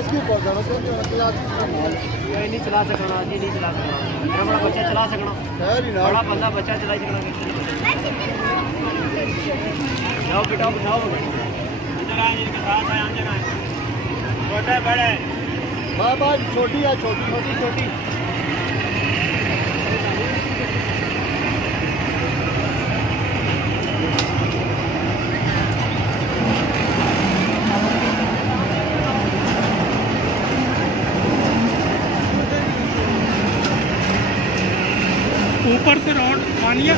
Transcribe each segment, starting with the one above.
इसकी ऊपर करो तो नहीं चला सकना जी, नहीं चला सकना। मेरा बड़ा बच्चा चला सकना, बड़ा बंदा बच्चा चला सकना। जाओ बेटा उठाओ, इधर आए, इनके साथ आए, अंदर आए। छोटे बड़े बाबा छोटी है, छोटी छोटी छोटी ऊपर से रॉड मानिए।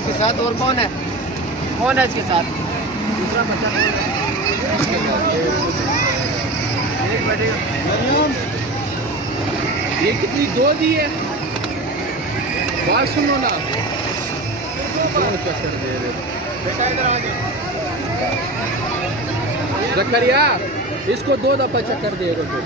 इसके साथ और कौन है? कौन है इसके साथ? दूसरा बच्चा कौन है? एक बैठेगा। ये कितनी दो दी है? बात सुनो ना, चक्कर दे रहे बेटा इधर आ जाओ। जकरिया, इसको 2 दफा चक्कर दे रहे हो।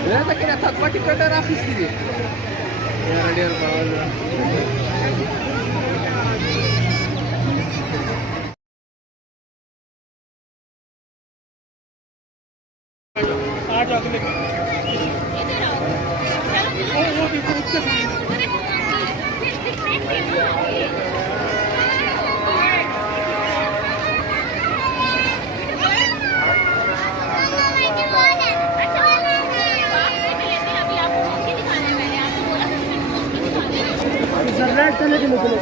Berapa kira tak pati kata rafis ni? Ya dia bawa. आज अगले वो देखो उसके चले के निकले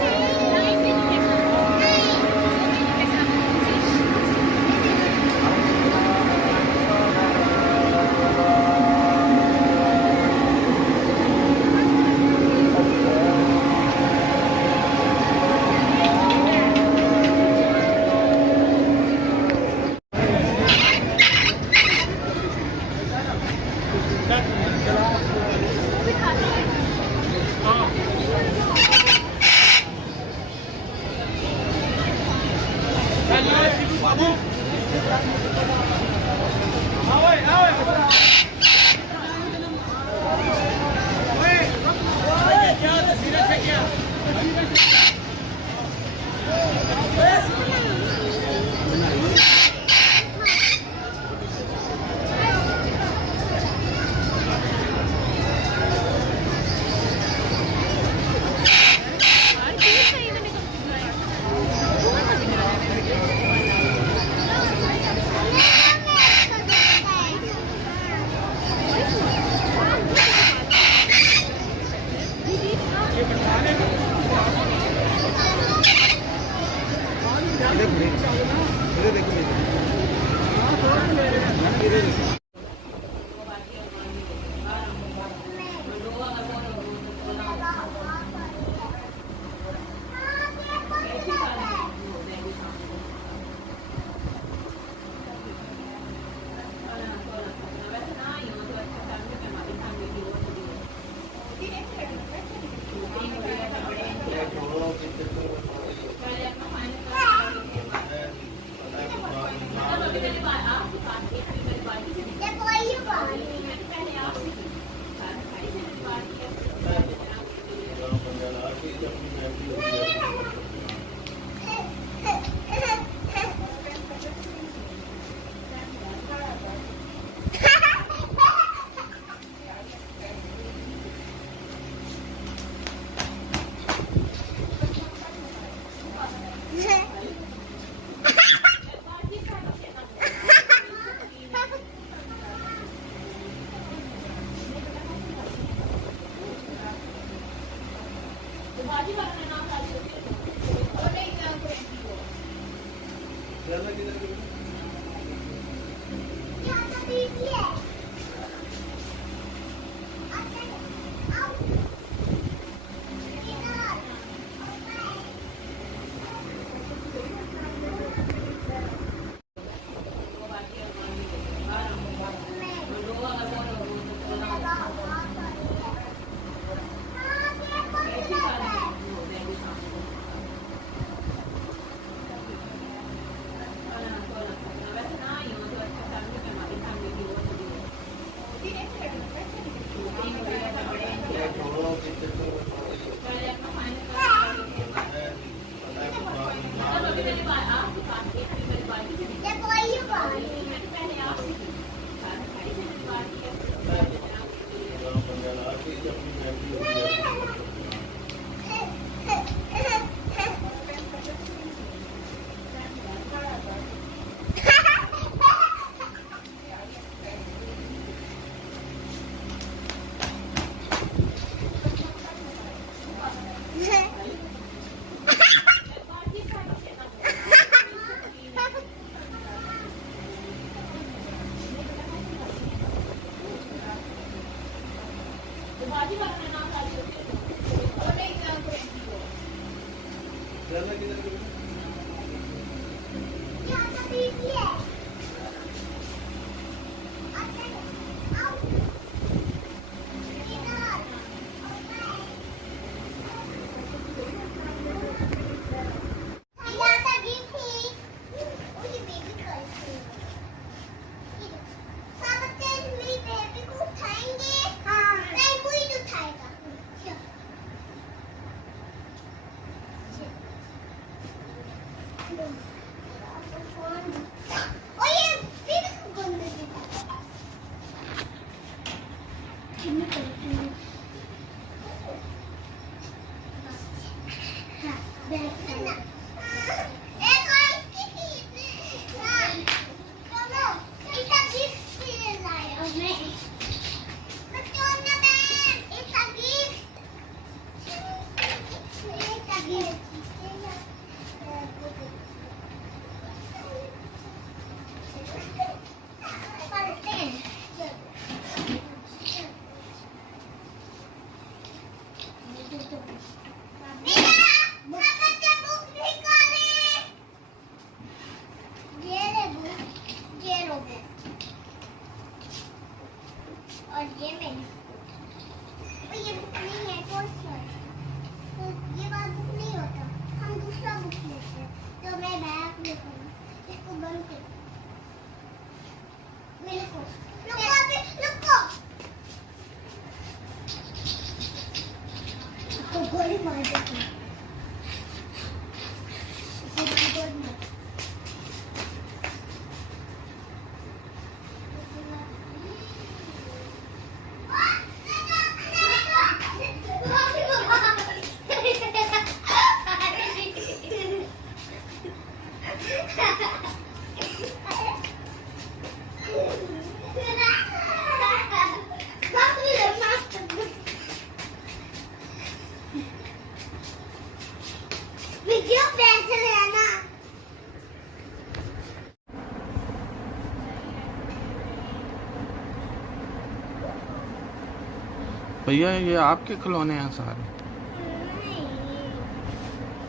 भैया ये आपके खिलौने हैं सारे?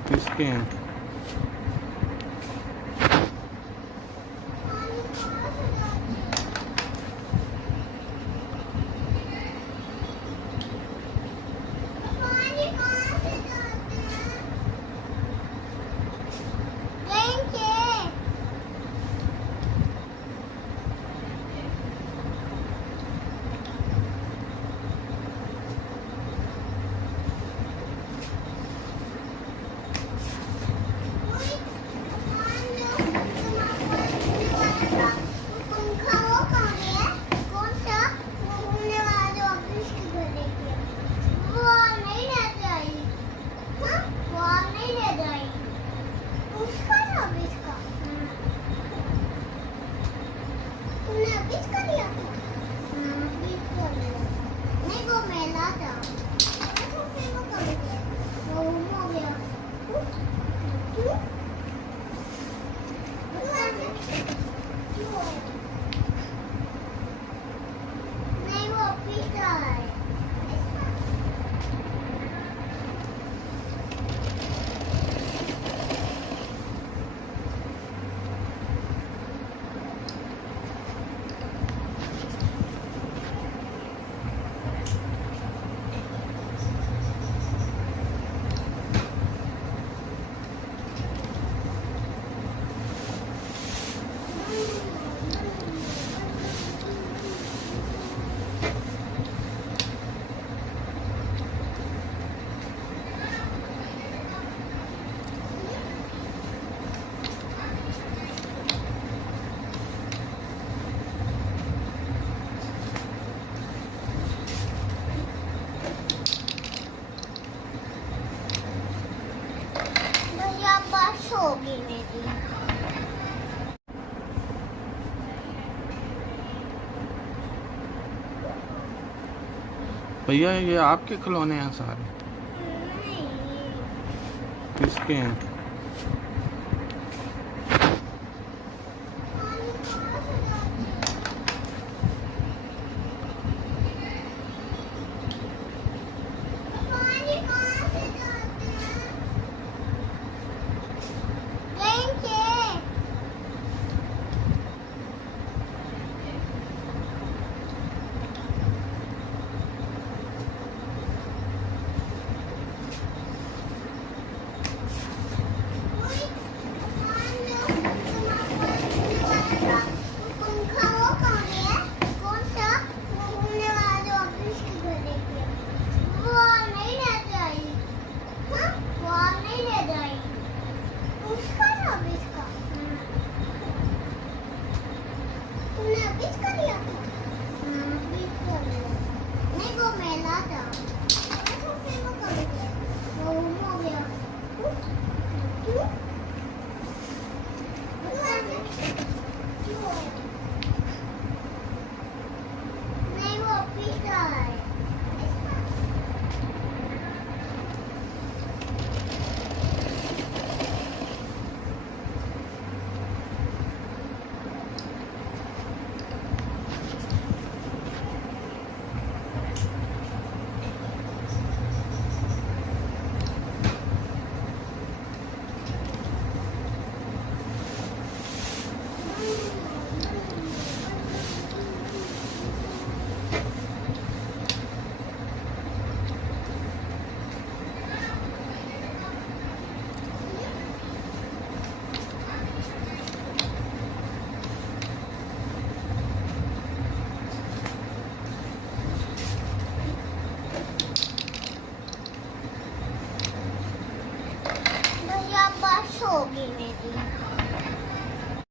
किसके हैं? होगी मेरी। भैया ये आपके खिलौने हैं सारे? नहीं। किसके हैं? पानी कहाँ से जाते हैं? ट्रेन से। पंखा वो कहाँ गया? कौन सा? वो घूमने वाला जो ऑफिस के घर लेके वो नहीं ले जाई। हाँ? वो नहीं ले जाई। उसका ना ऑफिस का। तुमने ऑफिस का लिया था? हाँ, ऑफिस का लिया। नहीं वो मेला था। तो फिर वो कब गया? वो गुम हो गया। क्यों?